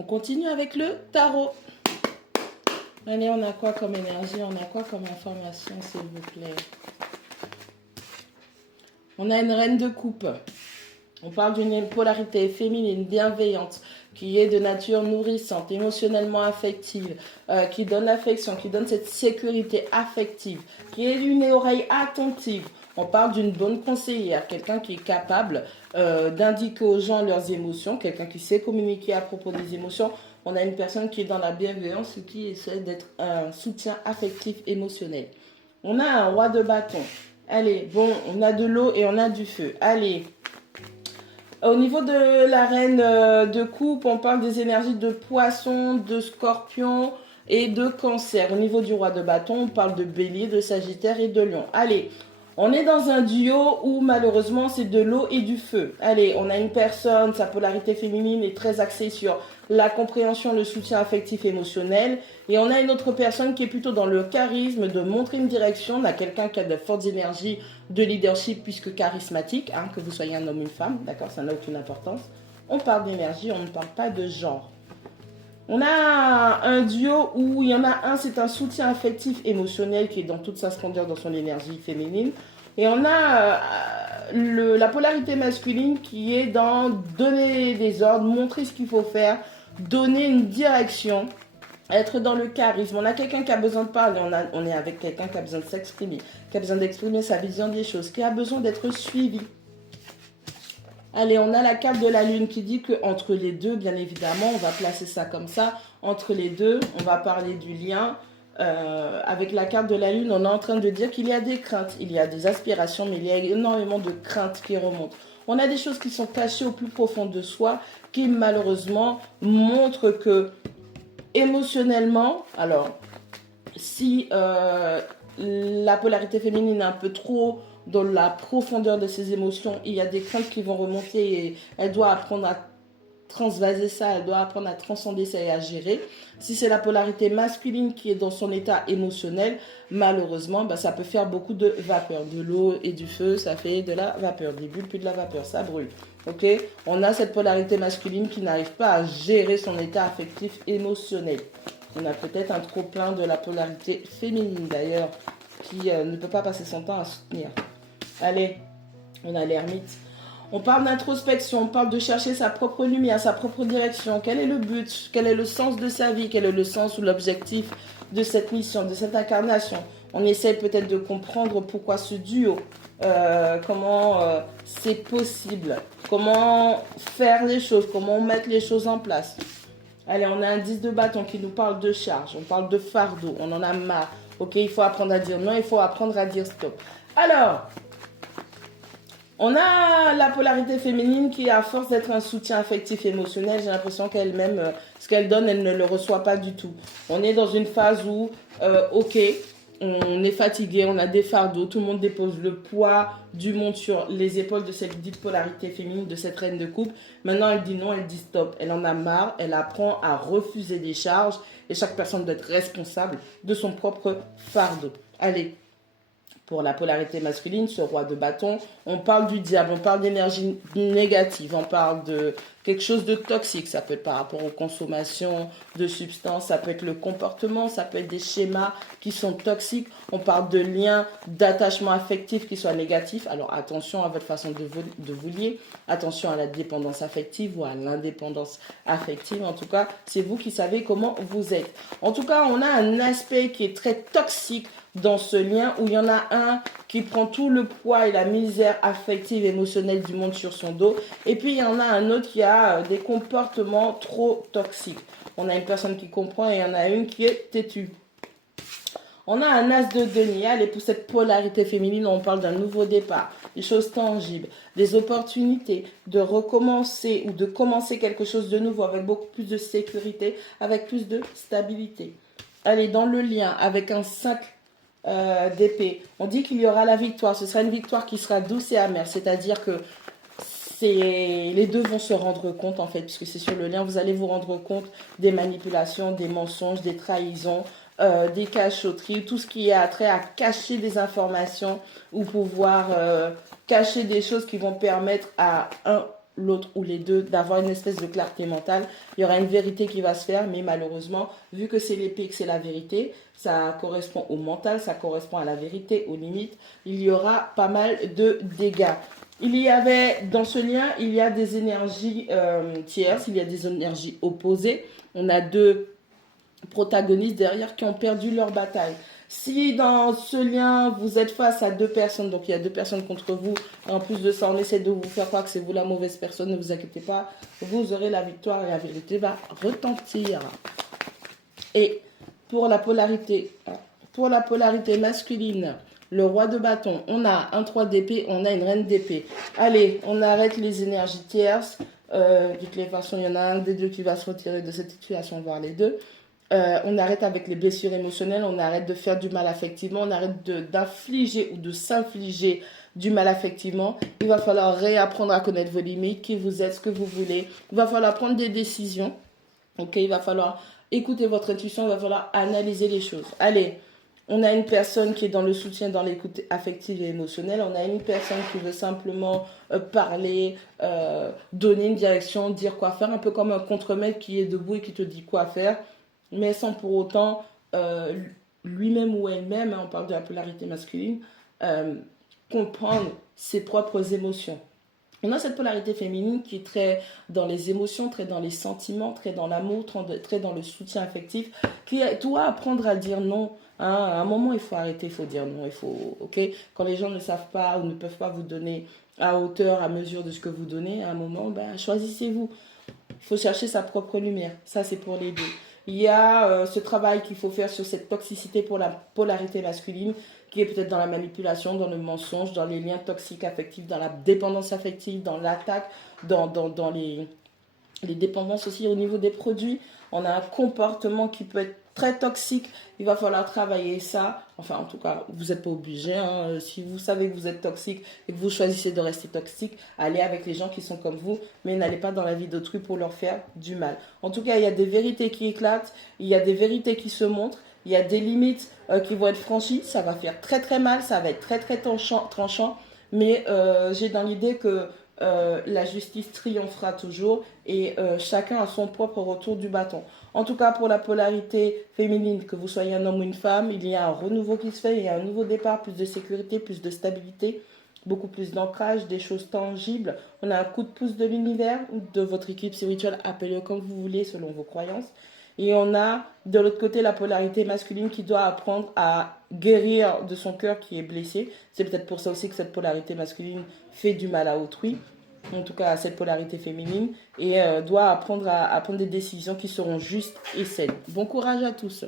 On continue avec le tarot. Allez, on a quoi comme énergie? On a quoi comme information, s'il vous plaît? On a une reine de coupe. On parle d'une polarité féminine bienveillante qui est de nature nourrissante, émotionnellement affective, qui donne l'affection, qui donne cette sécurité affective, qui est une oreille attentive. On parle d'une bonne conseillère, quelqu'un qui est capable d'indiquer aux gens leurs émotions, quelqu'un qui sait communiquer à propos des émotions. On a une personne qui est dans la bienveillance et qui essaie d'être un soutien affectif émotionnel. On a un roi de bâton. Allez, bon, on a de l'eau et on a du feu. Allez. Au niveau de la reine de coupe, on parle des énergies de poisson, de scorpion et de cancer. Au niveau du roi de bâton, on parle de bélier, de sagittaire et de lion. Allez, on est dans un duo où malheureusement c'est de l'eau et du feu. Allez, on a une personne, sa polarité féminine est très axée sur la compréhension, le soutien affectif émotionnel. Et on a une autre personne qui est plutôt dans le charisme, de montrer une direction. On a quelqu'un qui a de fortes énergies de leadership puisque charismatique, hein, que vous soyez un homme ou une femme, d'accord, ça n'a aucune importance. On parle d'énergie, on ne parle pas de genre. On a un duo où il y en a un, c'est un soutien affectif émotionnel qui est dans toute sa splendeur, dans son énergie féminine. Et on a la polarité masculine qui est dans donner des ordres, montrer ce qu'il faut faire, donner une direction, être dans le charisme. On a quelqu'un qui a besoin de parler, on est avec quelqu'un qui a besoin de s'exprimer, qui a besoin d'exprimer sa vision des choses, qui a besoin d'être suivi. Allez, on a la carte de la lune qui dit qu'entre les deux, bien évidemment, on va placer ça comme ça, entre les deux, on va parler du lien. Avec la carte de la lune, on est en train de dire qu'il y a des craintes, il y a des aspirations, mais il y a énormément de craintes qui remontent. On a des choses qui sont cachées au plus profond de soi, qui malheureusement montrent que émotionnellement, alors si la polarité féminine est un peu trop dans la profondeur de ses émotions, il y a des craintes qui vont remonter et elle doit apprendre à transvaser ça, elle doit apprendre à transcender ça et à gérer. Si c'est la polarité masculine qui est dans son état émotionnel, malheureusement, ça peut faire beaucoup de vapeur. De l'eau et du feu, ça fait de la vapeur. Des bulles puis de la vapeur, ça brûle. Ok, on a cette polarité masculine qui n'arrive pas à gérer son état affectif émotionnel. On a peut-être un trop plein de la polarité féminine d'ailleurs, qui ne peut pas passer son temps à soutenir. Allez, on a l'ermite. On parle d'introspection, on parle de chercher sa propre lumière, sa propre direction. Quel est le but? Quel est le sens de sa vie? Quel est le sens ou l'objectif de cette mission, de cette incarnation? On essaie peut-être de comprendre pourquoi ce duo, comment c'est possible, comment faire les choses, comment mettre les choses en place. Allez, on a un 10 de bâton qui nous parle de charge, on parle de fardeau, on en a marre. Ok, il faut apprendre à dire non, il faut apprendre à dire stop. Alors, on a la polarité féminine qui, à force d'être un soutien affectif émotionnel, j'ai l'impression qu'elle-même, ce qu'elle donne, elle ne le reçoit pas du tout. On est dans une phase où, ok, on est fatigué, on a des fardeaux, tout le monde dépose le poids du monde sur les épaules de cette dite polarité féminine, de cette reine de coupe. Maintenant, elle dit non, elle dit stop. Elle en a marre, elle apprend à refuser des charges et chaque personne doit être responsable de son propre fardeau. Allez. Pour la polarité masculine, ce roi de bâton, on parle du diable, on parle d'énergie négative, on parle de quelque chose de toxique. Ça peut être par rapport aux consommations de substances, ça peut être le comportement, ça peut être des schémas qui sont toxiques. On parle de liens d'attachement affectif qui soient négatifs. Alors attention à votre façon de vous lier, attention à la dépendance affective ou à l'indépendance affective. En tout cas, c'est vous qui savez comment vous êtes. En tout cas, on a un aspect qui est très toxique dans ce lien où il y en a un qui prend tout le poids et la misère affective et émotionnelle du monde sur son dos, et puis il y en a un autre qui a des comportements trop toxiques. On a une personne qui comprend et il y en a une qui est têtue. On a un as de denier, et pour cette polarité féminine, on parle d'un nouveau départ, des choses tangibles, des opportunités de recommencer ou de commencer quelque chose de nouveau avec beaucoup plus de sécurité, avec plus de stabilité. Allez, dans le lien avec un 5 d'épée, on dit qu'il y aura la victoire. Ce sera une victoire qui sera douce et amère, c'est-à-dire que les deux vont se rendre compte en fait, puisque c'est sur le lien, vous allez vous rendre compte des manipulations, des mensonges, des trahisons, des cachotteries, tout ce qui est attrait à cacher des informations ou pouvoir cacher des choses qui vont permettre à un l'autre ou les deux, d'avoir une espèce de clarté mentale. Il y aura une vérité qui va se faire, mais malheureusement, vu que c'est l'épée, que c'est la vérité, ça correspond au mental, ça correspond à la vérité, aux limites, il y aura pas mal de dégâts. Il y avait, dans ce lien, il y a des énergies tierces, il y a des énergies opposées. On a deux protagonistes derrière qui ont perdu leur bataille. Si dans ce lien, vous êtes face à deux personnes, donc il y a deux personnes contre vous, et en plus de ça, on essaie de vous faire croire que c'est vous la mauvaise personne, ne vous inquiétez pas, vous aurez la victoire et la vérité va retentir. Et pour la polarité masculine, le roi de bâton, on a un 3 d'épée, on a une reine d'épée. Allez, on arrête les énergies tierces. De toutes les façons, il y en a un des deux qui va se retirer de cette situation, voire les deux. On arrête avec les blessures émotionnelles, on arrête de faire du mal affectivement, on arrête d'infliger ou de s'infliger du mal affectivement. Il va falloir réapprendre à connaître vos limites, qui vous êtes, ce que vous voulez. Il va falloir prendre des décisions. Ok, il va falloir écouter votre intuition, il va falloir analyser les choses. Allez, on a une personne qui est dans le soutien, dans l'écoute affective et émotionnelle. On a une personne qui veut simplement parler, donner une direction, dire quoi faire, un peu comme un contremaître qui est debout et qui te dit quoi faire, mais sans pour autant lui-même ou elle-même, on parle de la polarité masculine, comprendre ses propres émotions. On a cette polarité féminine qui est très dans les émotions, très dans les sentiments, très dans l'amour, très dans le soutien affectif, qui doit apprendre à dire non. Hein, à un moment, il faut arrêter, il faut dire non. Il faut, ok. Quand les gens ne savent pas ou ne peuvent pas vous donner à hauteur, à mesure de ce que vous donnez, à un moment, ben, choisissez-vous. Il faut chercher sa propre lumière. Ça, c'est pour les deux. Il y a ce travail qu'il faut faire sur cette toxicité pour la polarité masculine, qui est peut-être dans la manipulation, dans le mensonge, dans les liens toxiques affectifs, dans la dépendance affective, dans l'attaque, dans les dépendances aussi au niveau des produits. On a un comportement qui peut être très toxique. Il va falloir travailler ça. Enfin, en tout cas, vous n'êtes pas obligé. Hein. Si vous savez que vous êtes toxique et que vous choisissez de rester toxique, allez avec les gens qui sont comme vous, mais n'allez pas dans la vie d'autrui pour leur faire du mal. En tout cas, il y a des vérités qui éclatent, il y a des vérités qui se montrent, il y a des limites qui vont être franchies. Ça va faire très très mal, ça va être très très tranchant, mais j'ai dans l'idée que la justice triomphera toujours et chacun a son propre retour du bâton. En tout cas, pour la polarité féminine, que vous soyez un homme ou une femme, il y a un renouveau qui se fait, il y a un nouveau départ, plus de sécurité, plus de stabilité, beaucoup plus d'ancrage, des choses tangibles. On a un coup de pouce de l'univers ou de votre équipe spirituelle, appelez-le comme vous voulez selon vos croyances. Et on a de l'autre côté la polarité masculine qui doit apprendre à guérir de son cœur qui est blessé. C'est peut-être pour ça aussi que cette polarité masculine fait du mal à autrui, en tout cas à cette polarité féminine, et doit apprendre à prendre des décisions qui seront justes et saines. Bon courage à tous.